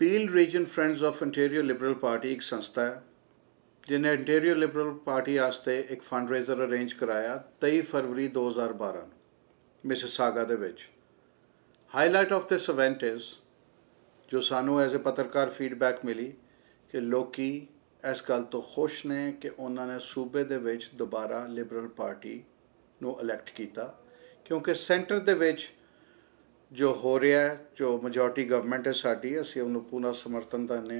Peel Region Friends of Ontario Liberal Party एक संस्था है जिन्हें Ontario Liberal Party आस्ते एक fundraiser arrange कराया 23 फरवरी 2012 Mississauga they which. Highlight of this event is जो सानू एज ए पत्रकार फीडबैक मिली कि लोकी इस गल तो खुश ने कि उन्होंने सूबे दे विच दोबारा लिबरल पार्टी नू इलैक्ट किया क्योंकि सेंटर दे विच जो हो रहा है जो majority गवर्नमेंट है साड़ी असी उन्होंने पूरा समर्थन देने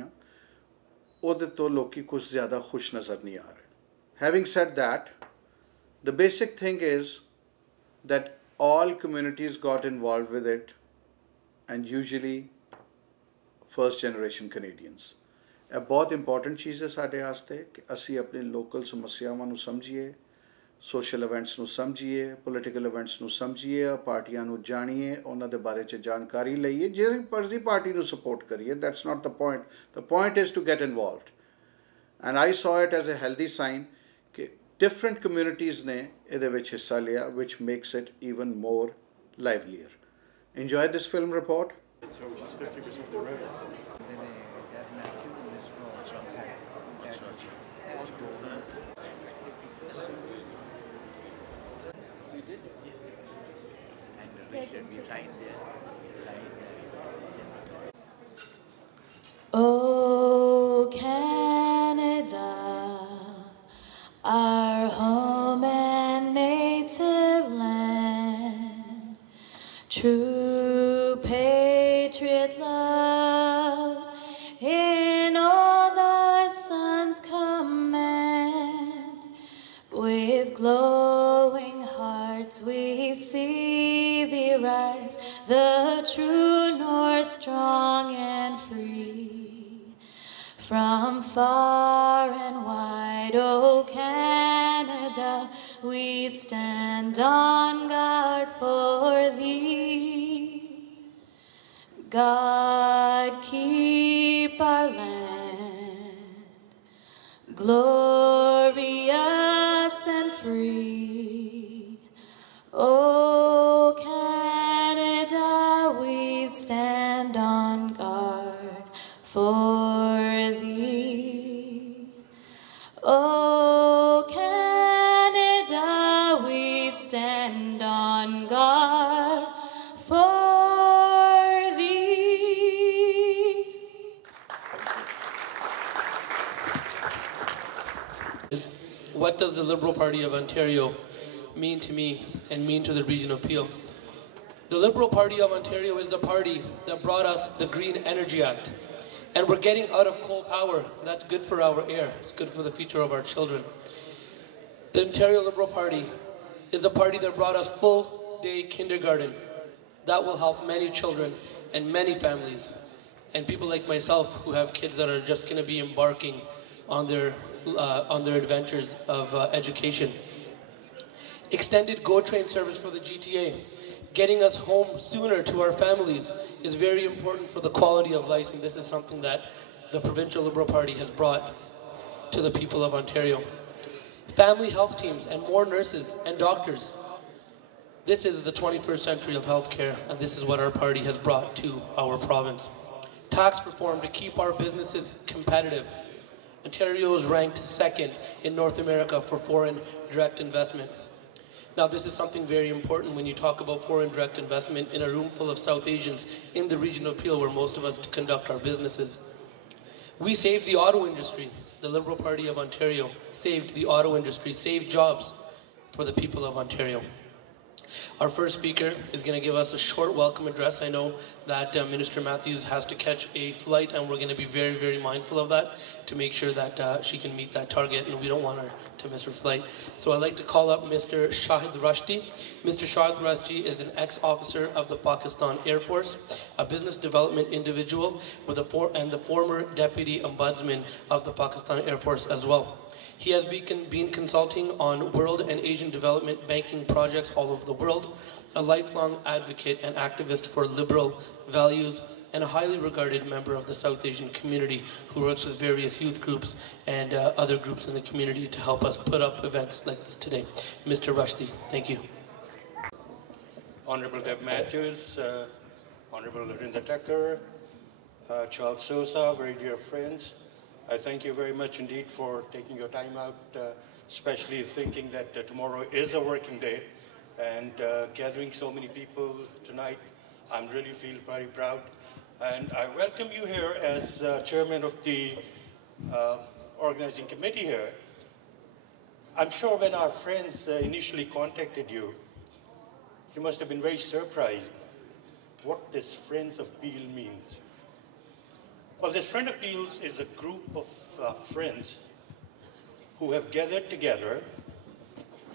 उहदे तो लोकी कुछ ज़्यादा खुश नज़र नहीं आ रहे. Having said that, the basic thing is that all communities got involved with it and usually first generation Canadians. ਇਹ बहुत इंपॉर्टेंट चीज़ है साढ़े वास्ते कि असी अपने लोकल समस्यावां नू समझिए, सोशल इवेंट्स नू समझिए, पोलिटिकल इवेंट्स नू समझिए, पार्टियां नू जानिए, उन्हां दे बारे च जानकारी लईए, जे मर्जी पार्टी नू सपोर्ट करिए. That's not the point. The point is to get involved and I saw it as a healthy sign कि डिफरेंट कम्यूनिटीज़ ने इहदे विच हिस्सा लिया which makes it even more livelier. Enjoy this film report. So which is 50% the rate. Oh, Canada, our home and native land, true patriot love in all thy sons command. With glowing hearts we see thee rise, the true north strong and free. From far and wide, oh Canada, we stand on guard for thee. God keep our land glorious and free. Oh Canada, we stand on guard for thee. Oh Canada, we stand on guard for thee. What does the Liberal Party of Ontario mean to me and mean to the region of Peel? The Liberal Party of Ontario is the party that brought us the Green Energy Act. And we're getting out of coal power. That's good for our air. It's good for the future of our children. The Ontario Liberal Party is a party that brought us full-day kindergarten. That will help many children and many families. And people like myself who have kids that are just going to be embarking on their adventures of education. Extended GO train service for the GTA. Getting us home sooner to our families is very important for the quality of life, and this is something that the Provincial Liberal Party has brought to the people of Ontario. Family health teams and more nurses and doctors. This is the 21st century of healthcare, and this is what our party has brought to our province. Tax reform to keep our businesses competitive. Ontario is ranked second in North America for foreign direct investment. Now, this is something very important when you talk about foreign direct investment in a room full of South Asians in the region of Peel where most of us conduct our businesses. We saved the auto industry. The Liberal Party of Ontario saved the auto industry, saved jobs for the people of Ontario. Our first speaker is going to give us a short welcome address. I know that Minister Matthews has to catch a flight, and we're going to be very, very mindful of that to make sure that she can meet that target, and we don't want her to miss her flight. So I'd like to call up Mr. Shahid Rushdie. Mr. Shahid Rushdie is an ex-officer of the Pakistan Air Force, a business development individual and the former deputy ombudsman of the Pakistan Air Force as well. He has been consulting on world and Asian development banking projects all over the world, a lifelong advocate and activist for liberal values, and a highly regarded member of the South Asian community who works with various youth groups and other groups in the community to help us put up events like this today. Mr. Rushdie, thank you. Honorable Deb Matthews, Honorable Lorinda Tucker, Charles Sosa, very dear friends, I thank you very much indeed for taking your time out, especially thinking that tomorrow is a working day, and gathering so many people tonight. I really feel very proud. And I welcome you here as chairman of the organizing committee here. I'm sure when our friends initially contacted you, you must have been very surprised what this Friends of Peel means. Well, this Friend of Peel's is a group of friends who have gathered together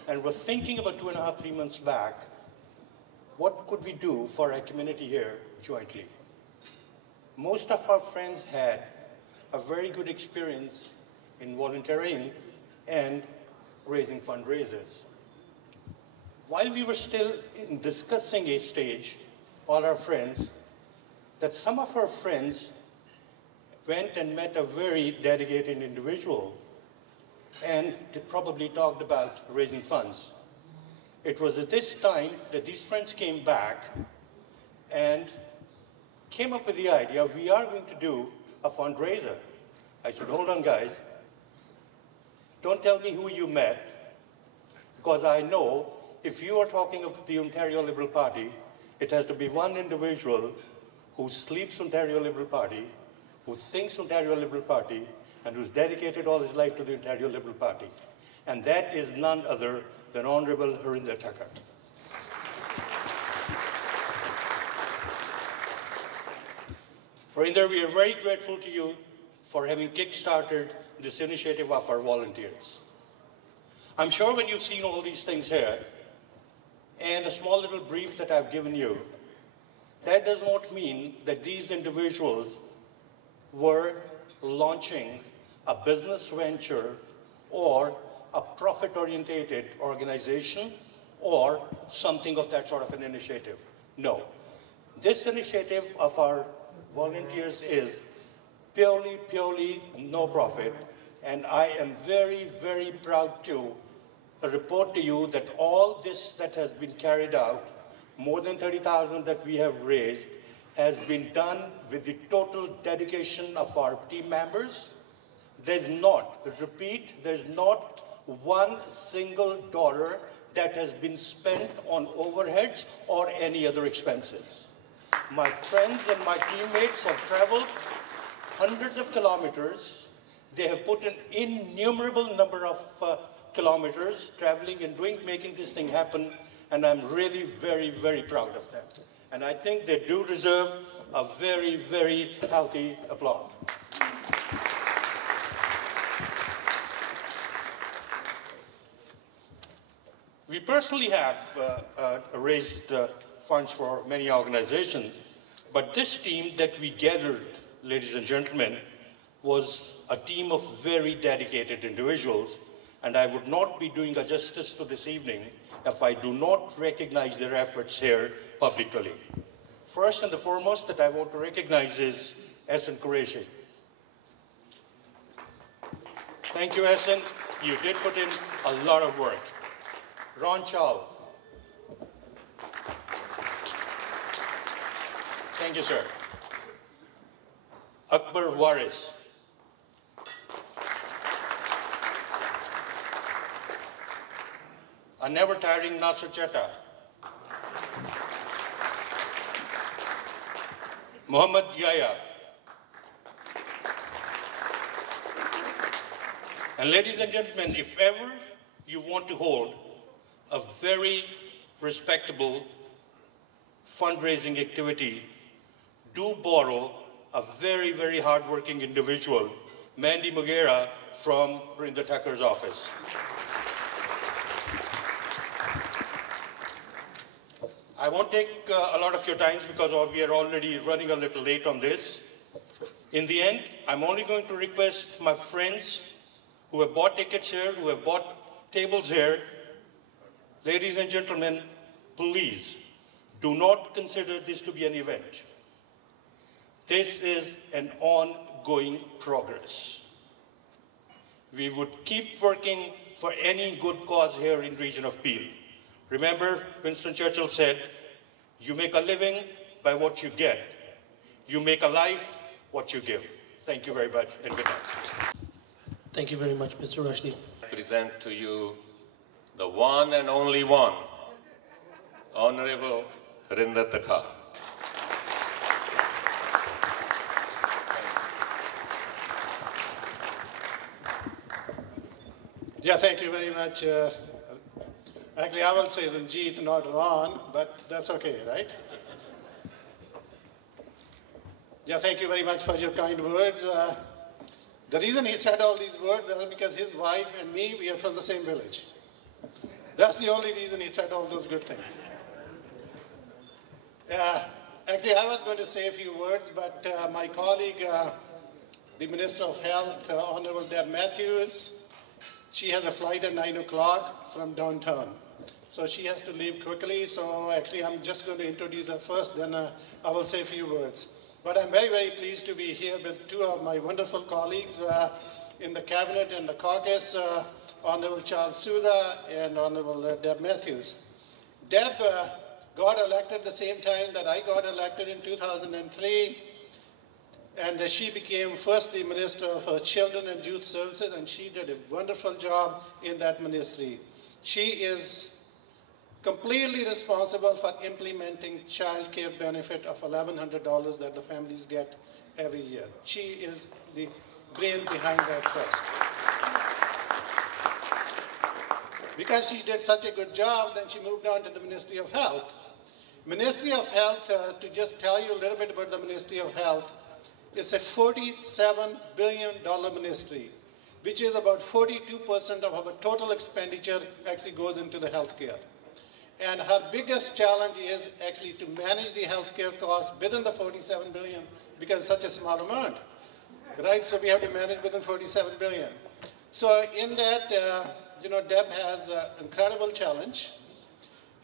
and were thinking about 2.5, 3 months back, what could we do for our community here jointly? Most of our friends had a very good experience in volunteering and raising fundraisers. While we were still in discussing a stage, all our friends, that some of our friends went and met a very dedicated individual and they probably talked about raising funds. It was at this time that these friends came back and came up with the idea, we are going to do a fundraiser. I said, hold on guys, don't tell me who you met, because I know if you are talking of the Ontario Liberal Party, it has to be one individual who sleeps Ontario Liberal Party, who thinks Ontario Liberal Party, and who's dedicated all his life to the Ontario Liberal Party. And that is none other than Honourable Harinder Thakkar. Harinder, we are very grateful to you for having kick-started this initiative of our volunteers. I'm sure when you've seen all these things here, and a small little brief that I've given you, that does not mean that these individuals were launching a business venture or a profit-orientated organization or something of that sort of an initiative. No. This initiative of our volunteers is purely no profit, and I am very, very proud to report to you that all this that has been carried out, more than 30,000 that we have raised, has been done with the total dedication of our team members. There's not, repeat, there's not one single dollar that has been spent on overheads or any other expenses. My friends and my teammates have traveled hundreds of kilometers. They have put an innumerable number of kilometers traveling and making this thing happen, and I'm really very, very proud of them. And I think they do deserve a very, very healthy applause. We personally have raised funds for many organizations, but this team that we gathered, ladies and gentlemen, was a team of very dedicated individuals, and I would not be doing a justice to this evening if I do not recognize their efforts here publicly. First and the foremost that I want to recognize is Ehsan Qureshi. Thank you, Ehsan. You did put in a lot of work. Ron Chal. Thank you, sir. Akbar Waris. A never-tiring Nasser Chetta. Muhammad Yaya. And ladies and gentlemen, if ever you want to hold a very respectable fundraising activity, do borrow a very, very hardworking individual, Mandy Mugera from Harinder Thakkar's office. I won't take a lot of your time because we are already running a little late on this. In the end, I'm only going to request my friends who have bought tickets here, who have bought tables here, ladies and gentlemen, please do not consider this to be an event. This is an ongoing progress. We would keep working for any good cause here in region of Peel. Remember, Winston Churchill said, you make a living by what you get. You make a life what you give. Thank you very much, and good night. Thank you very much, Mr. Rushdie. I present to you the one and only one, Honorable Harinder Takhar. Yeah, thank you very much. Actually, I will say Ranjit, not Ron, but that's okay, right? Yeah, thank you very much for your kind words. The reason he said all these words is because his wife and me, we are from the same village. That's the only reason he said all those good things. Actually, I was going to say a few words, but my colleague, the Minister of Health, Honorable Deb Matthews, she has a flight at 9 o'clock from downtown. So she has to leave quickly. So actually, I'm just going to introduce her first, then I will say a few words. But I'm very, very pleased to be here with two of my wonderful colleagues in the cabinet and the caucus, Honorable Charles Suda and Honorable Deb Matthews. Deb got elected the same time that I got elected in 2003. And she became first the Minister of Children and Youth Services, and she did a wonderful job in that ministry. She is completely responsible for implementing child care benefit of $1,100 that the families get every year. She is the brain behind that trust. Because she did such a good job, then she moved on to the Ministry of Health. Ministry of Health, to just tell you a little bit about the Ministry of Health, it's a $47 billion ministry, which is about 42% of our total expenditure actually goes into the healthcare. And her biggest challenge is actually to manage the healthcare costs within the $47 billion because it's such a small amount, right? So we have to manage within $47 billion. So in that, Deb has an incredible challenge.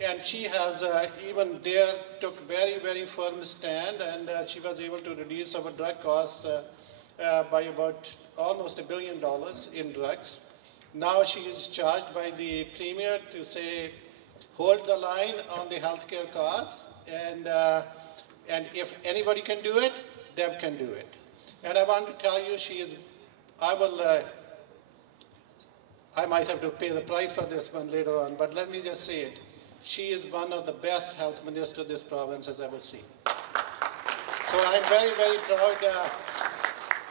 And she has even there took very, very firm stand, and she was able to reduce our drug costs by about almost $1 billion in drugs. Now she is charged by the Premier to say, hold the line on the healthcare costs, and if anybody can do it, Deb can do it. And I want to tell you, I might have to pay the price for this one later on, but let me just say it. She is one of the best health ministers this province has ever seen. So I'm very, very proud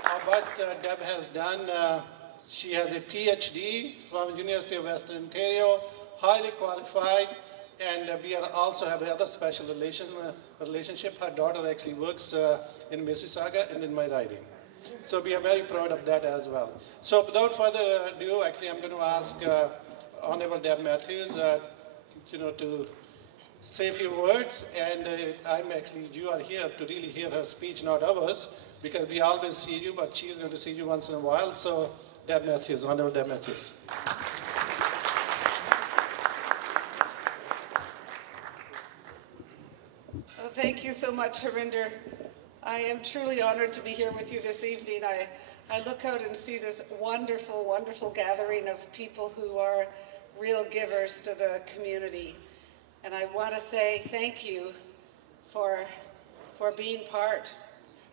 of what Deb has done. She has a PhD from University of Western Ontario, highly qualified, and we also have another special relationship. Her daughter actually works in Mississauga and in my riding. So we are very proud of that as well. So without further ado, actually I'm going to ask Honorable Deb Matthews to say a few words, and you are here to really hear her speech, not ours, because we always see you, but she's going to see you once in a while. So Deb Matthews, Honorable Deb Matthews. Well, thank you so much, Harinder. I am truly honored to be here with you this evening. I look out and see this wonderful, wonderful gathering of people who are real givers to the community. And I want to say thank you for being part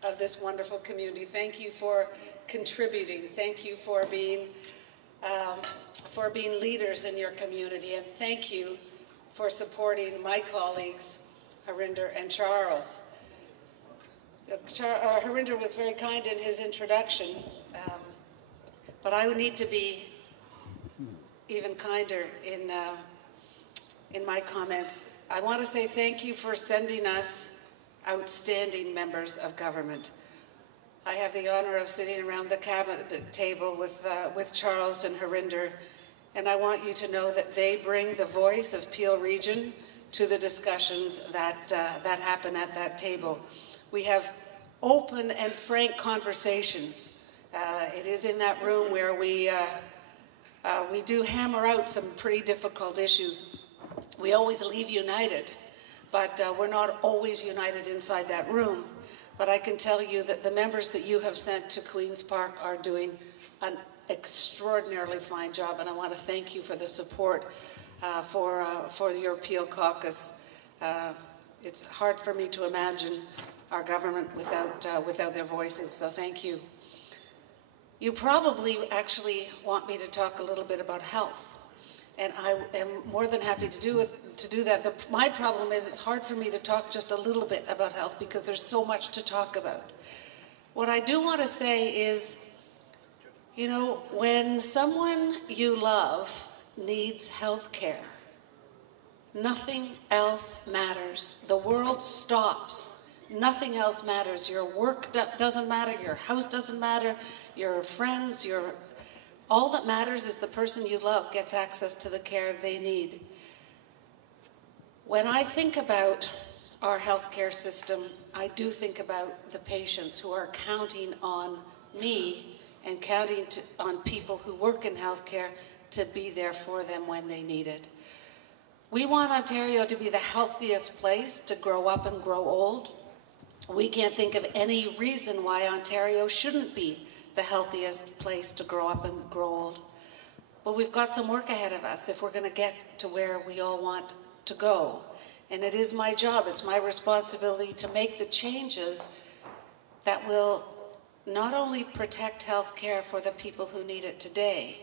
of this wonderful community. Thank you for contributing. Thank you for being leaders in your community. And thank you for supporting my colleagues, Harinder and Charles. Harinder was very kind in his introduction, but I would need to be even kinder in my comments. I want to say thank you for sending us outstanding members of government. I have the honor of sitting around the cabinet table with Charles and Harinder, and I want you to know that they bring the voice of Peel Region to the discussions that happen at that table. We have open and frank conversations. It is in that room where we do hammer out some pretty difficult issues. We always leave united, but we're not always united inside that room. But I can tell you that the members that you have sent to Queen's Park are doing an extraordinarily fine job, and I want to thank you for the support for your Peel caucus. It's hard for me to imagine our government without their voices, so thank you. You probably actually want me to talk a little bit about health, and I am more than happy to do that. My problem is it's hard for me to talk just a little bit about health because there's so much to talk about. What I do want to say is, you know, when someone you love needs health care, nothing else matters. The world stops. Nothing else matters. Your work doesn't matter, your house doesn't matter, your friends, all that matters is the person you love gets access to the care they need. When I think about our healthcare system, I do think about the patients who are counting on me and counting on people who work in healthcare to be there for them when they need it. We want Ontario to be the healthiest place to grow up and grow old. We can't think of any reason why Ontario shouldn't be the healthiest place to grow up and grow old. But we've got some work ahead of us if we're going to get to where we all want to go. And it is my job, it's my responsibility to make the changes that will not only protect health care for the people who need it today,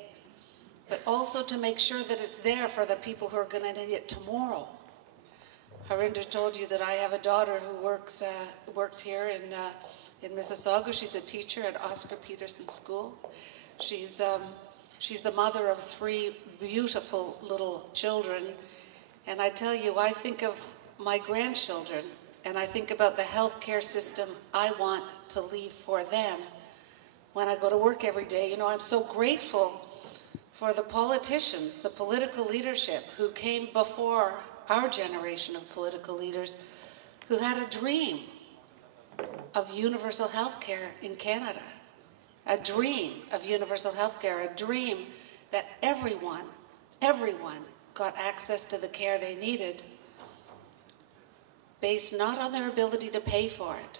but also to make sure that it's there for the people who are going to need it tomorrow. Harinder told you that I have a daughter who works here in Mississauga. She's a teacher at Oscar Peterson School. She's the mother of 3 beautiful little children. And I tell you, I think of my grandchildren, and I think about the healthcare system I want to leave for them when I go to work every day. You know, I'm so grateful for the politicians, the political leadership who came before our generation of political leaders who had a dream of universal health care in Canada, a dream of universal health care, a dream that everyone got access to the care they needed based not on their ability to pay for it,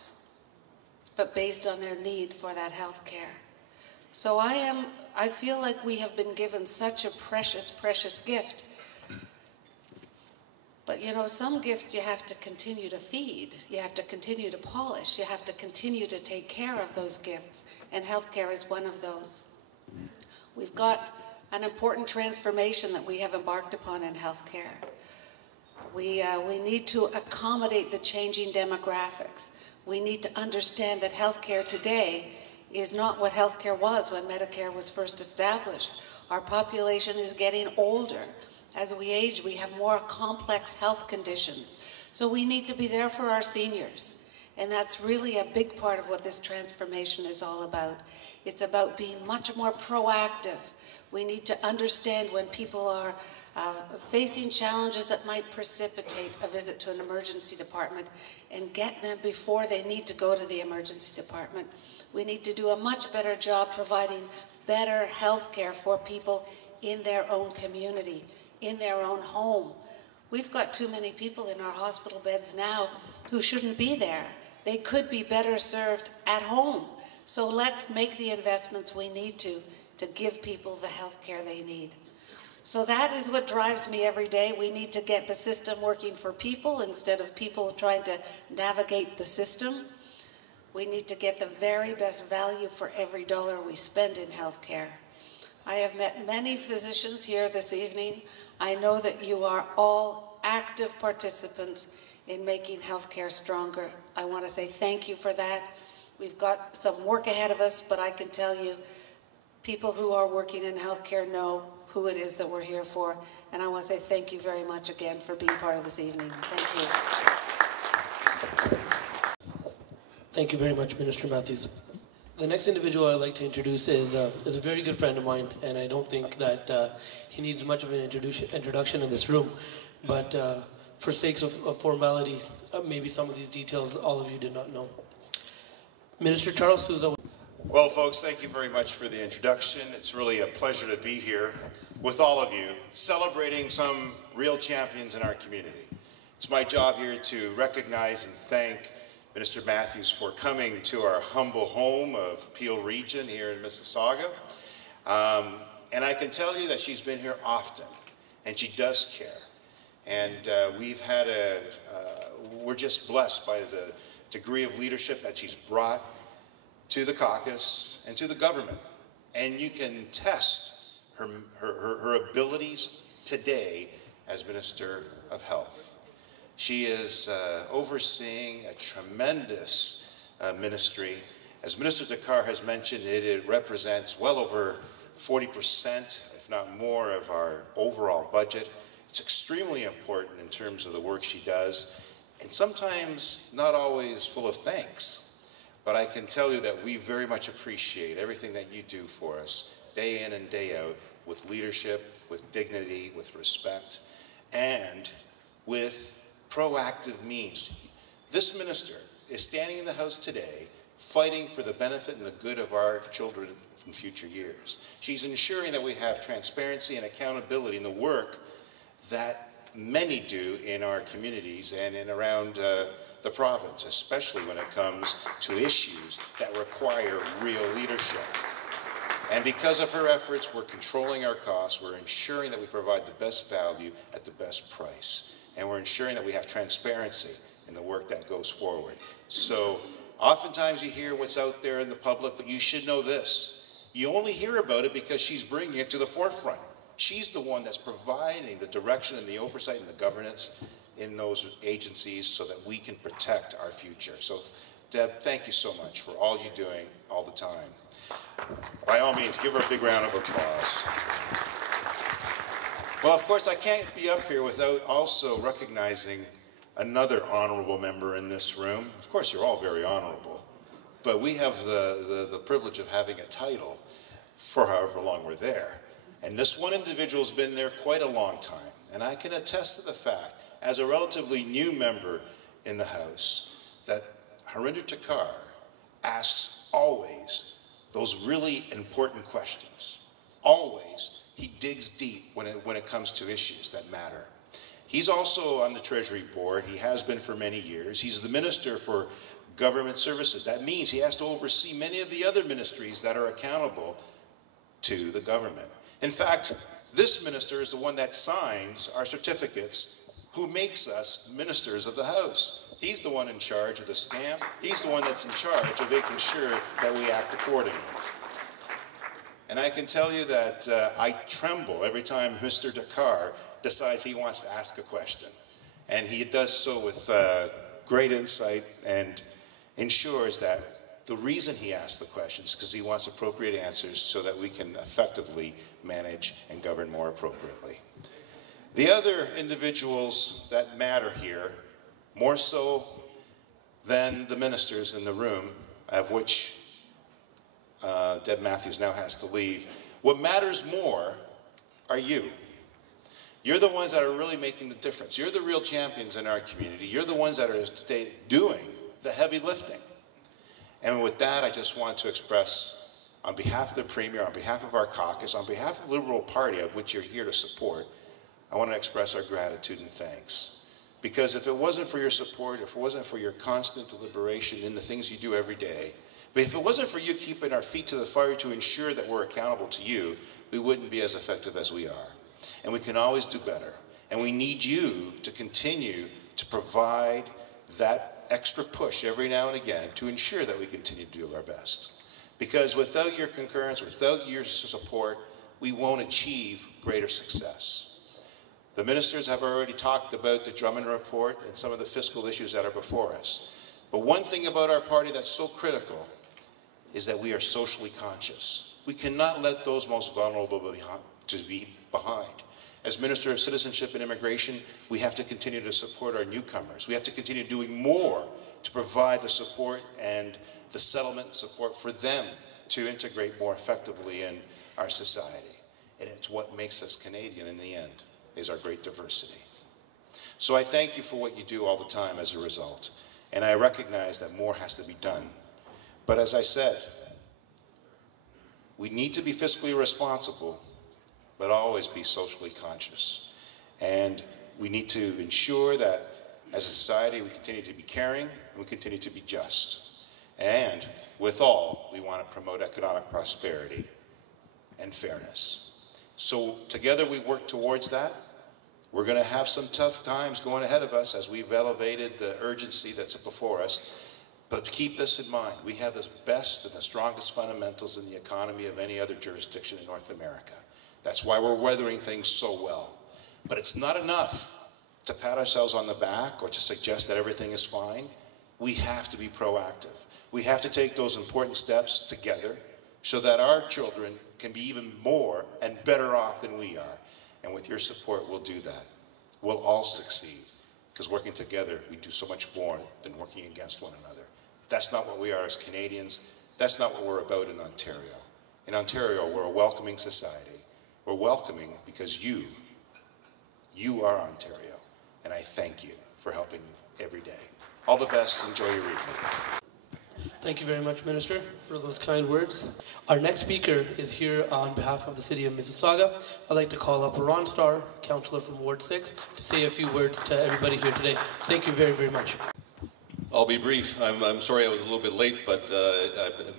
but based on their need for that health care. So I feel like we have been given such a precious, precious gift. But you know, some gifts you have to continue to feed, you have to continue to polish, you have to continue to take care of those gifts, and healthcare is one of those. We've got an important transformation that we have embarked upon in healthcare. We need to accommodate the changing demographics. We need to understand that healthcare today is not what healthcare was when Medicare was first established. Our population is getting older. As we age, we have more complex health conditions. So we need to be there for our seniors. And that's really a big part of what this transformation is all about. It's about being much more proactive. We need to understand when people are facing challenges that might precipitate a visit to an emergency department and get them before they need to go to the emergency department. We need to do a much better job providing better health care for people in their own community, in their own home. We've got too many people in our hospital beds now who shouldn't be there. They could be better served at home. So let's make the investments we need to give people the health care they need. So that is what drives me every day. We need to get the system working for people instead of people trying to navigate the system. We need to get the very best value for every dollar we spend in health care. I have met many physicians here this evening. I know that you are all active participants in making healthcare stronger. I want to say thank you for that. We've got some work ahead of us, but I can tell you, people who are working in healthcare know who it is that we're here for. And I want to say thank you very much again for being part of this evening. Thank you. Thank you very much, Minister Matthews. The next individual I'd like to introduce is a very good friend of mine, and I don't think that he needs much of an introduction in this room. But for sakes of formality, maybe some of these details all of you did not know. Minister Charles Sousa. Well, folks, thank you very much for the introduction. It's really a pleasure to be here with all of you, celebrating some real champions in our community. It's my job here to recognize and thank Minister Matthews for coming to our humble home of Peel Region here in Mississauga. And I can tell you that she's been here often, and she does care. And we've had we're just blessed by the degree of leadership that she's brought to the caucus and to the government. And you can test her abilities today as Minister of Health. She is overseeing a tremendous ministry. As Minister Dakar has mentioned, it represents well over 40%, if not more, of our overall budget. It's extremely important in terms of the work she does, and sometimes not always full of thanks. But I can tell you that we very much appreciate everything that you do for us, day in and day out, with leadership, with dignity, with respect, and with proactive means. This minister is standing in the House today fighting for the benefit and the good of our children in future years. She's ensuring that we have transparency and accountability in the work that many do in our communities and in around the province, especially when it comes to issues that require real leadership. And because of her efforts, we're controlling our costs, we're ensuring that we provide the best value at the best price, and we're ensuring that we have transparency in the work that goes forward. So oftentimes you hear what's out there in the public, but you should know this. You only hear about it because she's bringing it to the forefront. She's the one that's providing the direction and the oversight and the governance in those agencies so that we can protect our future. So, Deb, thank you so much for all you're doing all the time. By all means, give her a big round of applause. Well, of course, I can't be up here without also recognizing another honorable member in this room. Of course, you're all very honorable, but we have the privilege of having a title for however long we're there. And this one individual has been there quite a long time. And I can attest to the fact, as a relatively new member in the House, that Harinder Takar asks always those really important questions. Always, he digs deep when it comes to issues that matter. He's also on the Treasury Board. He has been for many years. He's the Minister for Government Services. That means he has to oversee many of the other ministries that are accountable to the government. In fact, this minister is the one that signs our certificates, who makes us ministers of the House. He's the one in charge of the stamp. He's the one that's in charge of making sure that we act accordingly. And I can tell you that I tremble every time Mr. Dakar decides he wants to ask a question. And he does so with great insight and ensures that the reason he asks the questions is because he wants appropriate answers so that we can effectively manage and govern more appropriately. The other individuals that matter here, more so than the ministers in the room, of which Deb Matthews now has to leave, what matters more are you. You're the ones that are really making the difference. You're the real champions in our community. You're the ones that are doing the heavy lifting. And with that, I just want to express, on behalf of the Premier, on behalf of our caucus, on behalf of the Liberal Party, of which you're here to support, I want to express our gratitude and thanks. Because if it wasn't for your support, if it wasn't for your constant deliberation in the things you do every day, but if it wasn't for you keeping our feet to the fire to ensure that we're accountable to you, we wouldn't be as effective as we are. And we can always do better. And we need you to continue to provide that extra push every now and again to ensure that we continue to do our best. Because without your concurrence, without your support, we won't achieve greater success. The ministers have already talked about the Drummond report and some of the fiscal issues that are before us. But one thing about our party that's so critical is that we are socially conscious. We cannot let those most vulnerable be behind. As Minister of Citizenship and Immigration, we have to continue to support our newcomers. We have to continue doing more to provide the support and the settlement support for them to integrate more effectively in our society. And it's what makes us Canadian in the end, is our great diversity. So I thank you for what you do all the time as a result. And I recognize that more has to be done. But as I said, we need to be fiscally responsible, but always be socially conscious. And we need to ensure that as a society we continue to be caring and we continue to be just. And with all, we want to promote economic prosperity and fairness. So together we work towards that. We're going to have some tough times going ahead of us as we've elevated the urgency that's before us. But keep this in mind, we have the best and the strongest fundamentals in the economy of any other jurisdiction in North America. That's why we're weathering things so well. But it's not enough to pat ourselves on the back or to suggest that everything is fine. We have to be proactive. We have to take those important steps together so that our children can be even more and better off than we are. And with your support, we'll do that. We'll all succeed, because working together, we do so much more than working against one another. That's not what we are as Canadians. That's not what we're about in Ontario. In Ontario, we're a welcoming society. We're welcoming because you are Ontario. And I thank you for helping every day. All the best. Enjoy your evening. Thank you very much, Minister, for those kind words. Our next speaker is here on behalf of the City of Mississauga. I'd like to call up Ron Starr, Councillor from Ward 6, to say a few words to everybody here today. Thank you very, very much. I'll be brief. I'm sorry I was a little bit late, but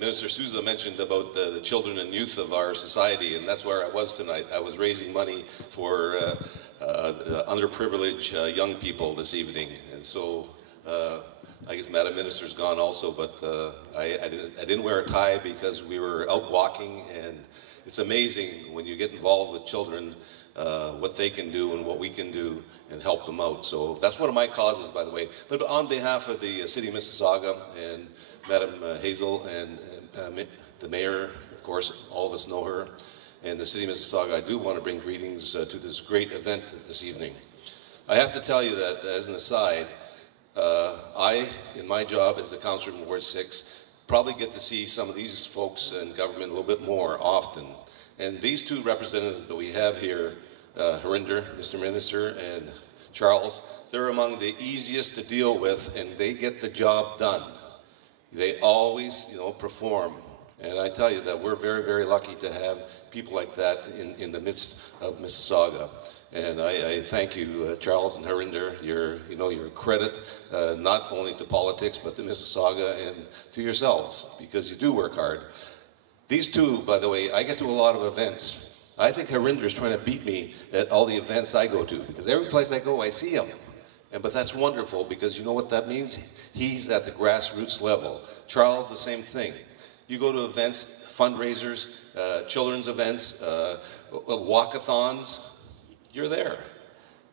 Minister Sousa mentioned about the children and youth of our society, and that's where I was tonight. I was raising money for underprivileged young people this evening, and so I guess Madam Minister's gone also, but I didn't wear a tie because we were out walking, and it's amazing when you get involved with children what they can do and what we can do and help them out. So that's one of my causes, by the way. But on behalf of the City of Mississauga and Madam Hazel and the Mayor, of course, all of us know her, and the City of Mississauga, I do want to bring greetings to this great event this evening. I have to tell you that, as an aside, I, in my job as the councillor in Ward 6, probably get to see some of these folks in government a little bit more often. And these two representatives that we have here, Harinder, Mr. Minister, and Charles, they're among the easiest to deal with, and they get the job done. They always, perform. And I tell you that we're very, very lucky to have people like that in the midst of Mississauga. And I thank you, Charles and Harinder. You're a credit not only to politics, but to Mississauga and to yourselves, because you do work hard. These two, by the way, I get to a lot of events. I think Harinder's trying to beat me at all the events I go to, because every place I go, I see him. But that's wonderful, because you know what that means? He's at the grassroots level. Charles, the same thing. You go to events, fundraisers, children's events, walkathons, you're there.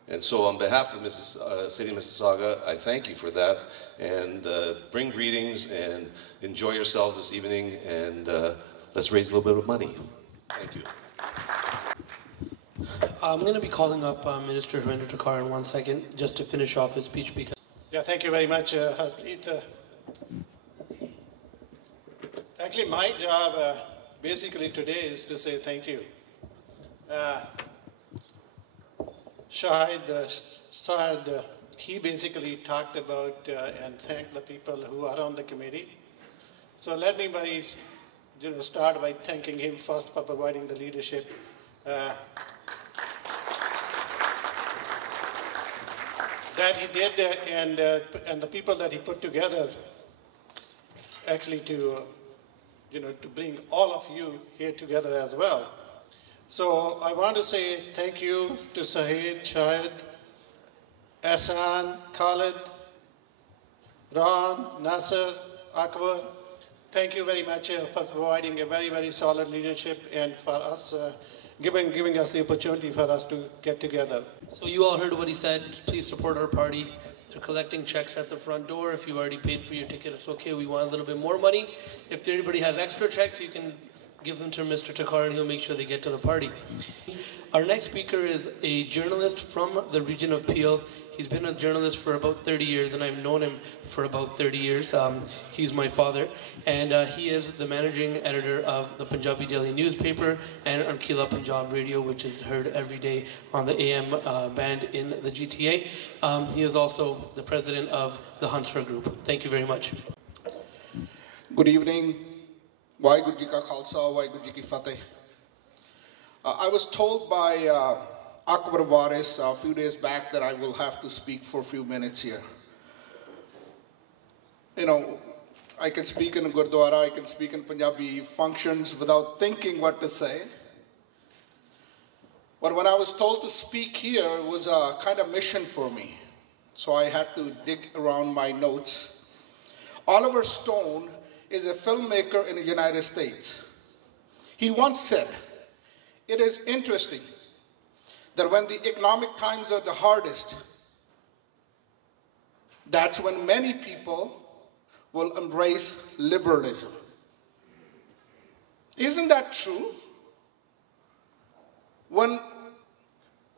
And so on behalf of the City of Mississauga, I thank you for that, and bring greetings and enjoy yourselves this evening, and let's raise a little bit of money. Thank you. I'm going to be calling up Minister Harinder Takar in 1 second, just to finish off his speech. Because thank you very much, Harpreet. Actually, my job basically today is to say thank you. Shahid, he basically talked about and thanked the people who are on the committee. So let me start by thanking him first for providing the leadership. That he did, and the people that he put together, actually to bring all of you here together as well. So I want to say thank you to Shahid, Ahsan, Khalid, Ron, Nasser, Akbar. Thank you very much for providing a very, very solid leadership, and for us, giving us the opportunity for us to get together. So you all heard what he said. Please support our party. They're collecting checks at the front door. If you already paid for your ticket, it's okay. We want a little bit more money. If anybody has extra checks, you can give them to Mr. Takar, and he'll make sure they get to the party. Our next speaker is a journalist from the region of Peel. He's been a journalist for about 30 years, and I've known him for about 30 years. He's my father, and he is the managing editor of the Punjabi Daily newspaper and Ankila Punjab Radio, which is heard every day on the AM band in the GTA. He is also the president of the Hunsford Group. Thank you very much. Good evening. Waheguru Ji Ka Khalsa, Waheguru Ji Ki Fateh. I was told by Akbar Waris a few days back that I will have to speak for a few minutes here. I can speak in a Gurdwara, I can speak in Punjabi functions without thinking what to say. But when I was told to speak here, it was a kind of mission for me. So I had to dig around my notes. Oliver Stone is a filmmaker in the United States. He once said, "It is interesting that when the economic times are the hardest, that's when many people will embrace liberalism." Isn't that true? When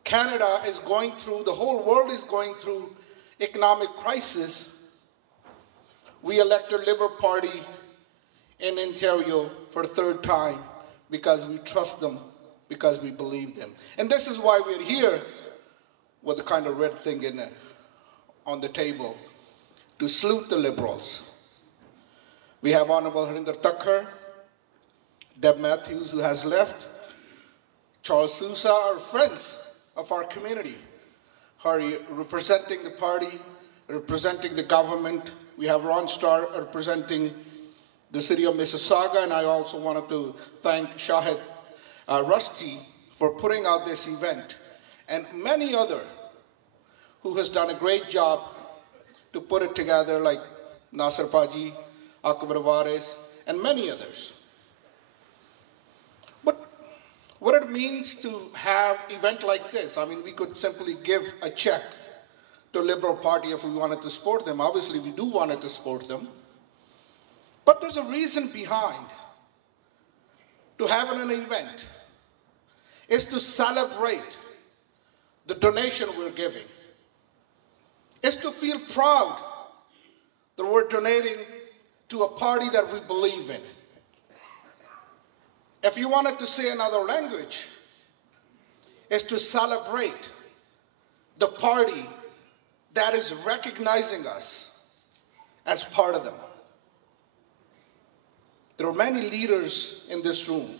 Canada is going through, the whole world is going through economic crisis, we elected Liberal Party in Ontario for the third time because we trust them, because we believe them. And this is why we're here with the kind of red thing on the table to salute the Liberals. We have Honorable Harinder Thakkar, Deb Matthews, who has left, Charles Sousa, our friends of our community, who are representing the party, representing the government. We have Ron Starr representing the city of Mississauga, and I also wanted to thank Shahid Rushdie for putting out this event, and many other who has done a great job to put it together, like Nasser Paji, Akbar Waris, and many others. But what it means to have an event like this, I mean, we could simply give a check to Liberal Party if we wanted to support them. Obviously, we do want to support them. But there's a reason behind to having an event. Is to celebrate the donation we're giving. Is to feel proud that we're donating to a party that we believe in. If you wanted to say another language, is to celebrate the party that is recognizing us as part of them. There are many leaders in this room.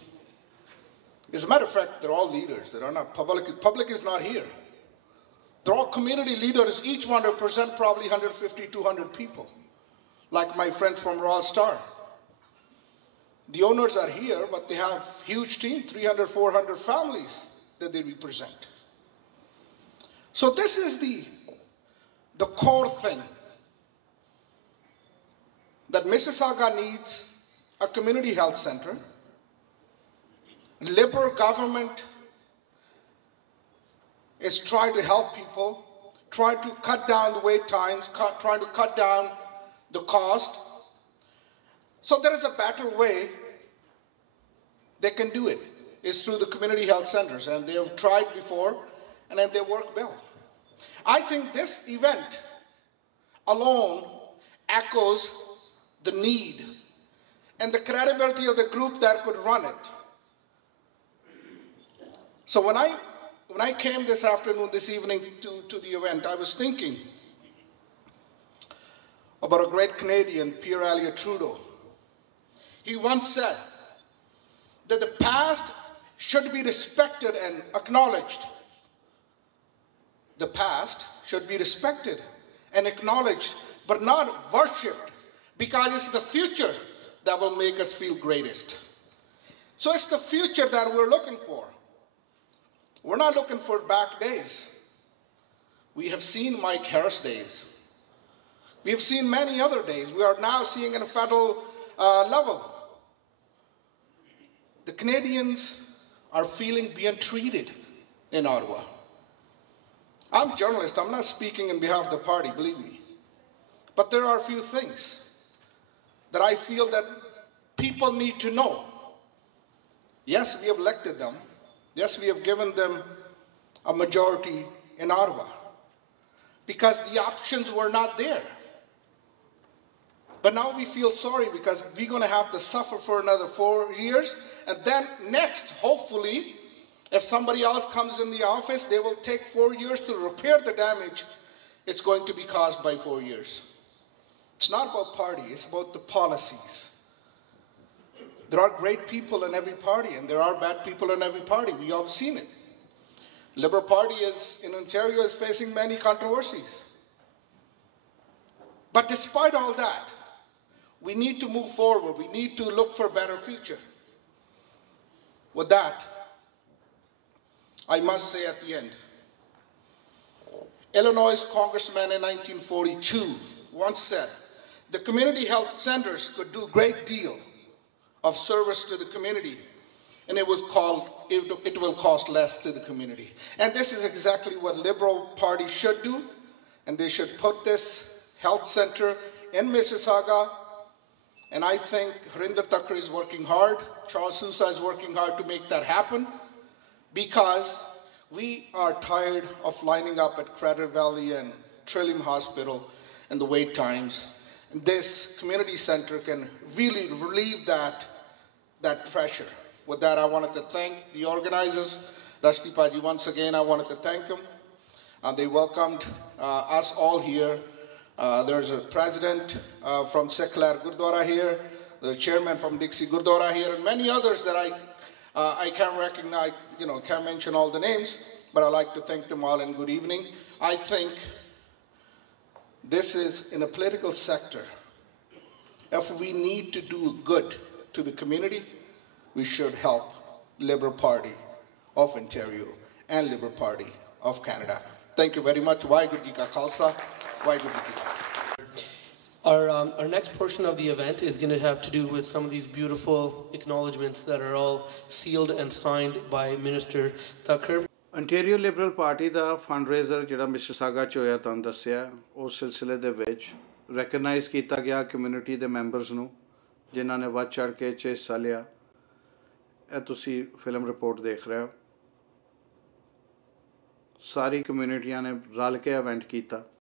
As a matter of fact, they're all leaders. They are not public. Public is not here. They're all community leaders. Each one represent probably 150, 200 people, like my friends from Royal Star. The owners are here, but they have a huge team, 300, 400 families that they represent. So this is the core thing, that Mississauga needs a community health center. Liberal government is trying to help people, trying to cut down the wait times, trying to cut down the cost. So there is a better way they can do it. It's through the community health centers, and they have tried before, and then they work well. I think this event alone echoes the need and the credibility of the group that could run it. So when I came this afternoon, this evening to the event, I was thinking about a great Canadian, Pierre Elliott Trudeau. He once said that the past should be respected and acknowledged. The past should be respected and acknowledged, but not worshipped, because it's the future that will make us feel greatest. So it's the future that we're looking for. We're not looking for back days. We have seen Mike Harris days. We have seen many other days. We are now seeing at a federal level. The Canadians are feeling being treated in Ottawa. I'm a journalist. I'm not speaking on behalf of the party, believe me. But there are a few things that I feel that people need to know. Yes, we have elected them. Yes, we have given them a majority in Ottawa because the options were not there. But now we feel sorry because we're going to have to suffer for another 4 years. And then next, hopefully, if somebody else comes in the office, they will take 4 years to repair the damage it's going to be caused by 4 years. It's not about party, it's about the policies. There are great people in every party, and there are bad people in every party. We all have seen it. Liberal Party in Ontario is facing many controversies. But despite all that, we need to move forward. We need to look for a better future. With that, I must say at the end, Illinois Congressman in 1942 once said the community health centers could do a great deal of service to the community, and it will cost less to the community. And this is exactly what Liberal Party should do, and they should put this health center in Mississauga. And I think Harinder Thakur is working hard, Charles Sousa is working hard to make that happen, because we are tired of lining up at Crater Valley and Trillium Hospital and the wait times. And this community center can really relieve that pressure. With that, I wanted to thank the organizers. Rashti Paji, once again, I wanted to thank them. They welcomed us all here. There's a president from Seklar Gurdwara here, the chairman from Dixie Gurdwara here, and many others that I can't recognize, can't mention all the names, but I'd like to thank them all and good evening. I think this is in a political sector. If we need to do good to the community, we should help Liberal Party of Ontario and Liberal Party of Canada. Thank you very much. Waheguru Ji Ka Khalsa, Waheguru Ji Ki Fateh. Our next portion of the event is going to have to do with some of these beautiful acknowledgements that are all sealed and signed by Minister Thakur. Ontario Liberal Party the fundraiser ਜਿਹੜਾ Mississauga ਚ ਹੋਇਆ ਤੁਹਾਨੂੰ ਦੱਸਿਆ, ਉਸ ਸਿਲਸਿਲੇ ਦੇ ਵਿੱਚ recognise ਕੀਤਾ ਗਿਆ ਕਮਿਊਨਿਟੀ ਦੇ ਮੈਂਬਰਸ ਨੂੰ ਜਿਨ੍ਹਾਂ ਨੇ ਵੱਧ ਚੜ੍ਹ ਕੇ ਹਿੱਸਾ ਲਿਆ। ਇਹ ਤੁਸੀਂ ਫਿਲਮ ਰਿਪੋਰਟ ਦੇਖ ਰਹੇ ਹੋ। ਸਾਰੀ ਕਮਿਊਨਿਟੀਆਂ ਨੇ ਰਲ ਕੇ ਇਵੈਂਟ ਕੀਤਾ।